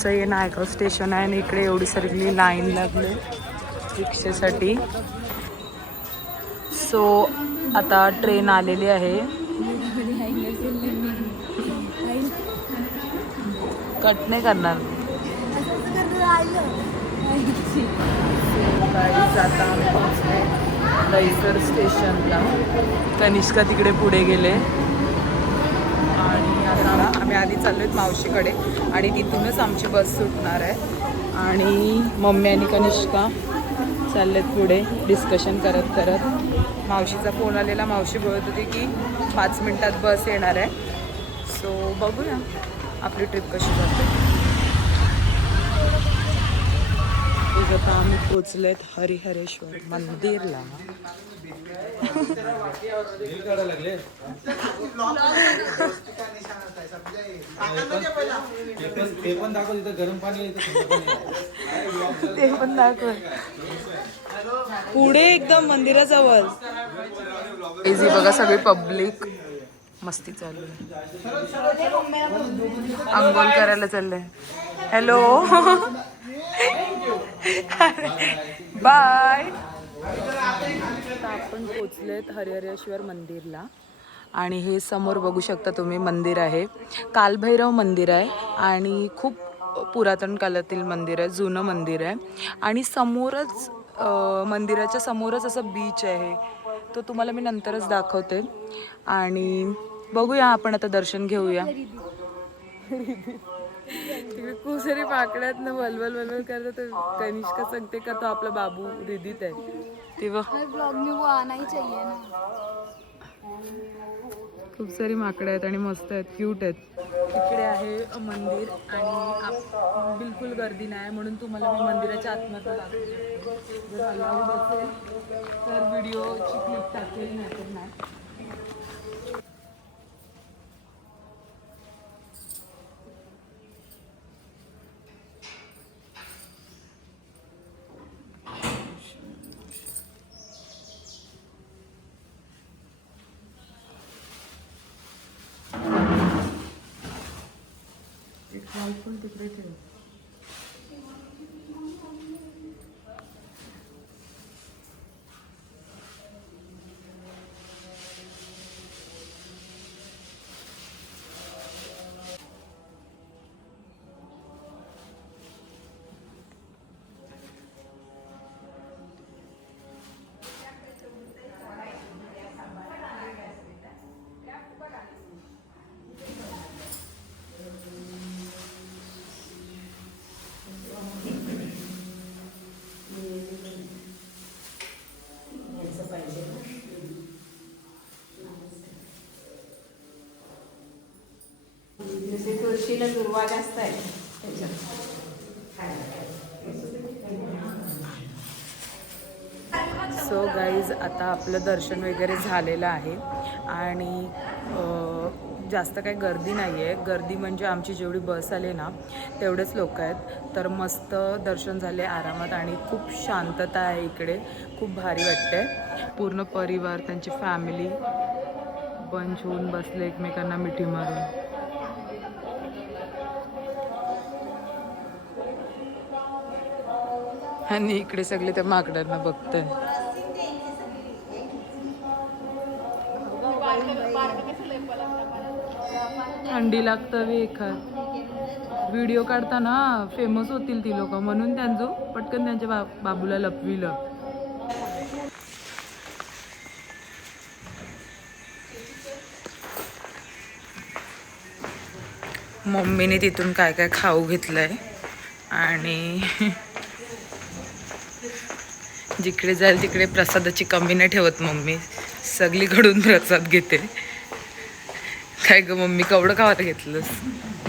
आमचं हे नायगाव स्टेशन आहे आणि इकडे एवढी सगळी लाईन लागली रिक्षेसाठी. सो आता ट्रेन आलेली आहे. कट नाही करणार. आता आम्ही पोहोचले दहीसर स्टेशनला. कनिष्का तिकडे पुढे गेले आणि आता आम्ही आधी चाललो आहेत मावशीकडे आणि तिथूनच आमची बस सुटणार आहे. आणि मम्मी आणि कनिष्का चाललेत पुढे डिस्कशन करत करत. मावशीचा फोन आलेला. मावशी बोलत होती की 5 मिनिटात बस येणार आहे. सो बघूया आपली ट्रिप कशी जाते. आता आम्ही पोचलेत हरिहरेश्वर मंदिरला. ते पण दाखव तिथं गरम पाणी ते पण दाखव पुढे एकदम मंदिराजवळ. इझी बघा सगळी पब्लिक मस्ती चालू आहे. अंघोळ करायला चाललंय. Hello bye. आपण पोचलेत हरिहरेश्वर मंदिरला आणि हे समोर बघू शकता तुम्ही मंदिर आहे. कालभैरव मंदिर आहे आणि खूप पुरातन काळातील मंदिर आहे. जुनं मंदिर आहे आणि समोरच मंदिराच्या समोरच असं बीच आहे. तो तुम्हाला मी नंतरच दाखवते. आणि बघूया आपण आता दर्शन घेऊया. तिकडे खूप सारी पाकड्यात ना वलवल वलवल करतात. कनिष्का सांगते का तो आपला बाबू रिदीत आहे तेव्हा ब्लॉग में वो आना ही चाहिए ना. खूप सारी माकडे आहेत आणि मस्त आहेत, क्यूट आहेत. इकडे आहे मंदिर आणि बिलकुल गर्दी नाही म्हणून तुम्हाला मी मंदिराच्या आतमध्ये दाखवते. जर अलाउड असेल तर व्हिडिओची क्लिप टाकेल, नाही तर नाही. रायफल तिकडे ठेव. तुळशीला दुर्वा जास्त आहे. सो गाईज आता आपलं दर्शन वगैरे झालेलं आहे आणि जास्त काही गर्दी नाही आहे. गर्दी म्हणजे आमची जेवढी बस आली ना तेवढेच लोक आहेत. तर मस्त दर्शन झाले आरामात आणि खूप शांतता आहे इकडे. खूप भारी वाटते. पूर्ण परिवार त्यांची फॅमिली बंच होऊन बसले एकमेकांना मिठी मारून. आणि इकडे सगळे त्या माकडांना बघताय. थंडी लागतं वे एखाद व्हिडिओ काढताना फेमस होतील ती लोक म्हणून त्यांचं पटकन त्यांच्या बाबूला लपविलं. मम्मीने तिथून काय काय खाऊ घेतलंय आणि जिकडे जाईल तिकडे प्रसादाची कमी नाही ठेवत मम्मी. सगळीकडून प्रसाद घेते. काय ग मम्मी केवढं खावायला घेतलंस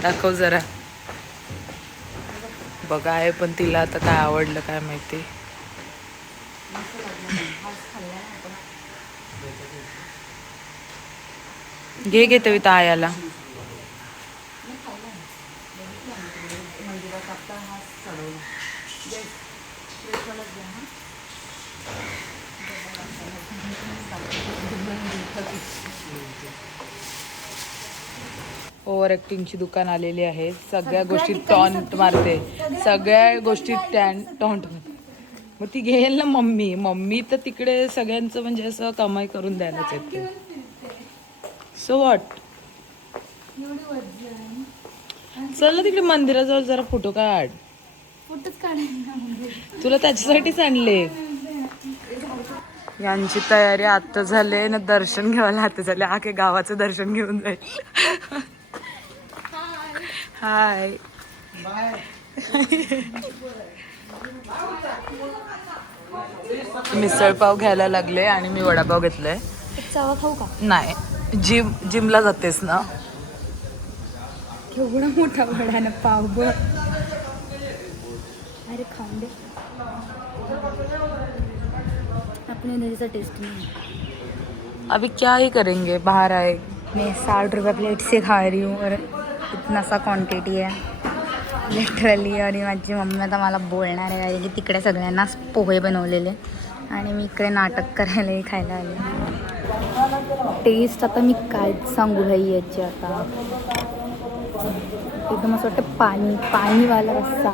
दाखव जरा. बघा आहे पण तिला आता काय आवडलं काय माहिती. घे घेते इथं आयाला. ओव्हर ॲक्टिंगची दुकान आलेली आहे. सगळ्या गोष्टी टॉन्ट मारते, सगळ्या गोष्टी टॉन्ट. मग ती घेईल ना मम्मी. मम्मी तर तिकडे सगळ्यांचं म्हणजे असं कमाई करून द्यायलाच येते. So what. चल ना तिकडे मंदिराजवळ जरा फोटो काढ. तुला त्याच्यासाठीच आणले. यांची तयारी आता झाली ना, दर्शन घ्यायला आता झाले. आखे गावाचं दर्शन घेऊन जाईल. हाय. मिसळपाव घ्यायला लागले आणि मी वडापाव घेतलाय. चवा खाऊ का? नाही, जिमला जातेस ना. केवढा मोठा वडानं पाव बघ. अरे खाऊन दे. अपने नजर टेस्ट नहीं. अभी क्या ही करेंगे, बाहर आए. मैं 60 रुपये प्लेट से खा रही हूँ और इतना सा क्वांटिटी है लिटरली. आणि माझी मम्मी आता मला बोलणार आहे की तिकडे सगळ्यांनाच पोहे बनवलेले आणि मी इकडे नाटक करायलाही खायला आले. टेस्ट आता मी काय सांगू भाई याची. आता एकदम असं वाटतं पाणीवाला रस्सा.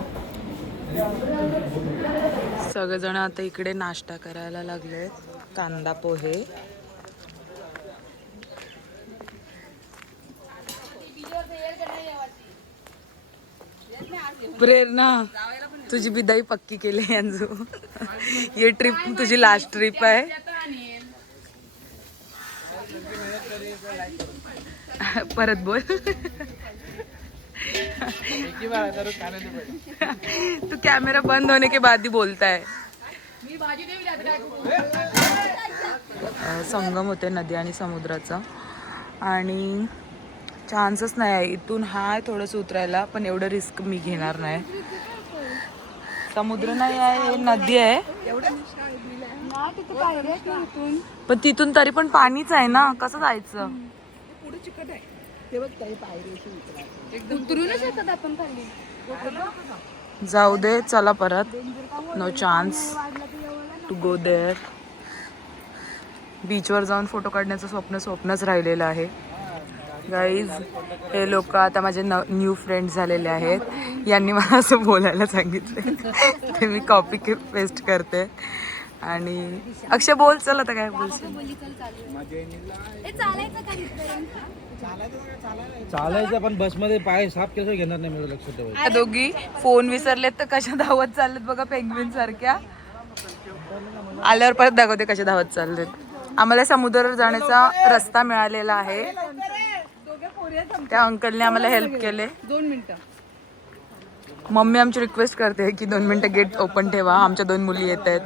सगळेजण आता इकडे नाश्ता करायला लागले. कांदा पोहे. प्रेरणा, तुझी बिदाई पक्की केली यांजू. ये ट्रिप तुझी लास्ट ट्रिप आहे. परत बोल. तू कॅमेरा बंद होने के बाद ही बोलता है. संगम होते नदी आणि समुद्राचा आणि चान्सच नाही आहे. इथून हाय थोडंसं उतरायला, पण एवढं रिस्क मी घेणार नाही. समुद्र नाही आहे, नदी आहे. पण तिथून तरी पण पाणीच आहे ना, कसं जायचं. जाऊ दे, चला परत. No chance to go there. बीचवर जाऊन फोटो काढण्याचं स्वप्नच राहिलेलं आहे. गाईज, हे लोक आता माझे न्यू फ्रेंड्स झालेले आहेत. यांनी मला असं बोलायला सांगितले. ते मी कॉपी पेस्ट करते. आणि अक्षय बोल, चल आता काय बोलशील. चालायचं, पण बसमध्ये पाय साफ कसं घेणार नाही, मला लक्षात ठेवायचं. दोघी फोन विसरलेत तर कशा धावत चाललेत बघा, पेंग्विन सारख्या. आल्यावर परत दाखवते कशा धावत चाललेत. आम्हाला समुद्रावर जाण्याचा रस्ता मिळालेला आहे. त्या अंकलने आम्हाला हेल्प केले. 2 मिनिटं. मम्मी आमची रिक्वेस्ट करते की 2 मिनिटं गेट ओपन ठेवा, आमच्या 2 मुली येत आहेत.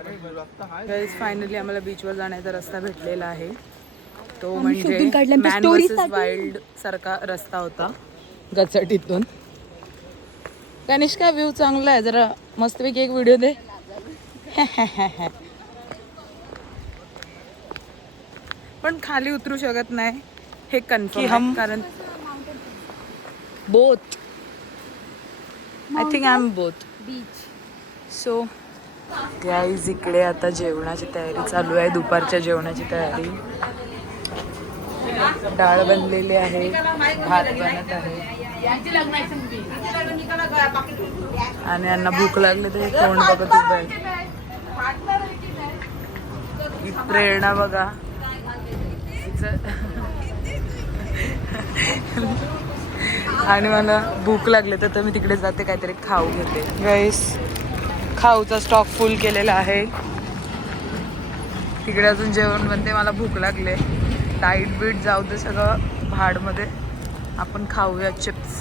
गाईज, फायनली आम्हाला बीचवर जाण्याचा रस्ता भेटलेला आहे. तो म्हणजे मॅन वर्सेस वाईल्ड सारखा रस्ता होता गचटीतून. कनिष्का, व्ह्यू चांगला आहे. जरा मस्तपैकी एक व्हिडिओ दे. पण खाली उतरू शकत नाही हे कन्फर्म, कारण both. I think I am both. So guys, इकडे आता जेवणाची तयारी चालू आहे. दुपारच्या जेवणाची तयारी. डाळ बनलेली आहे, भात बनत आहे आणि यांना भूक लागली तर तोंड बघत उभं आहे. ही प्रेरणा बघा. आणि मला भूक लागली तर मी तिकडे जाते, काहीतरी खाऊ घेते. गाईस, खाऊचा स्टॉक फुल केलेला आहे. तिकडे अजून जेवण बनते. मला भूक लागले. डाईट बीट जाऊ दे सगळं भाडमध्ये. आपण खाऊया चिप्स.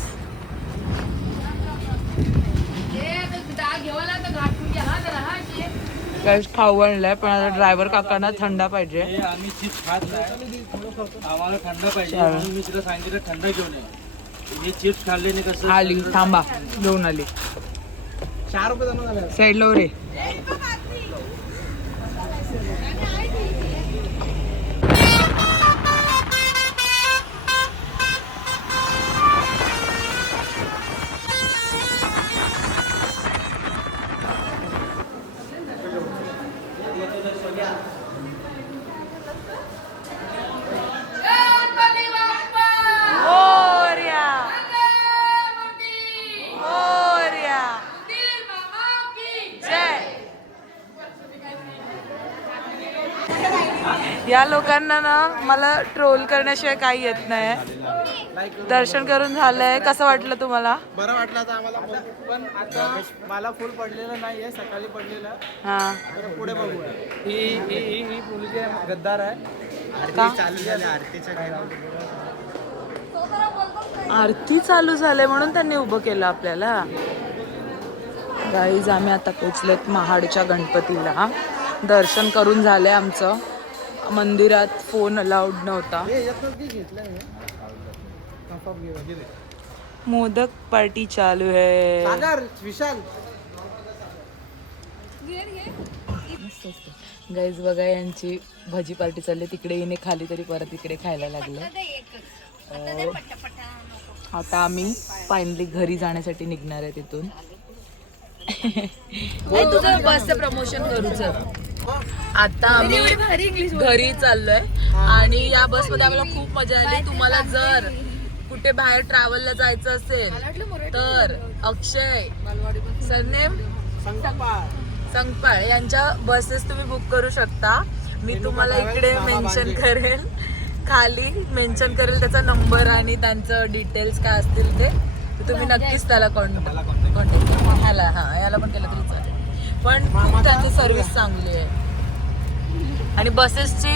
गाईस, खाऊ आणलाय, पण आता ड्रायव्हर काकांना थंडा पाहिजे. आम्ही चिप्स खात नाही, आम्हाला थंड पाहिजे म्हणून मी तिला सांगितलं थंड घेऊन ये. हे चिप्स खाल्ले नाही कसं. आली, थांबा, घेऊन आली. 4 रुपये जमा झाले. साईडला रे. या लोकांना ना मला ट्रोल करण्याशिवाय काही येत नाही. दर्शन करून झालंय, कसं वाटलं तुम्हाला? बरं वाटलं आता आम्हाला, पण आता मला फुल पडलेलं नाहीये, सकाळी पडलेलं. हा आता पुढे बघूया. ही मुलगी गद्दार आहे. का? चालू झाली आरतीच्या आरती चालू झाले म्हणून त्यांनी उभं केलं आपल्याला. गाईज आम्ही आता पोचलोत महाडच्या गणपतीला. दर्शन करून झाले आमचं. मंदिरात फोन अलाउड नव्हता. मोदक पार्टी चालू है. विशाल गाईज बघा यांची भजी पार्टी चालली. तिकडे येणे खाली तरी परत इकडे खायला लागलं. आता आम्ही फायनली घरी जाण्यासाठी निघणार आहे तिथून. तुझं बसचं प्रमोशन करूच. आता आम्ही घरी चाललोय आणि या बस मध्ये आम्हाला खूप मजा आली. तुम्हाला जर कुठे बाहेर ट्रॅव्हलला जायचं असेल तर अक्षय सरनेम संगपाळ यांच्या बसेस तुम्ही बुक करू शकता. मी तुम्हाला इकडे मेन्शन करेल, खाली मेन्शन करेल त्याचा नंबर आणि त्यांचं डिटेल्स काय असतील ते तुम्ही नक्कीच त्याला कॉन्टॅक्ट ह्याला याला पण केलं तरी चालेल. पण खूप त्यांची सर्व्हिस चांगली आहे आणि बसेसची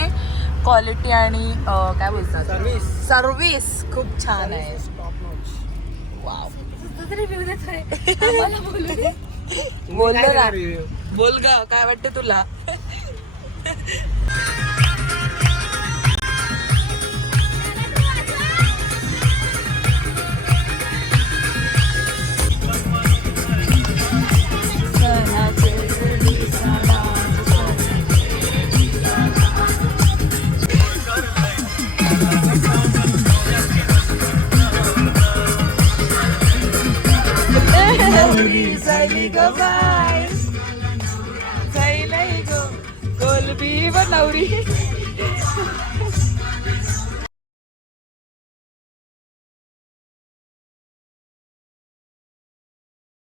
क्वालिटी आणि काय बोलतात सर्व्हिस खूप छान आहे. वाव बोललो ना, बोल ग काय वाटतं तुला?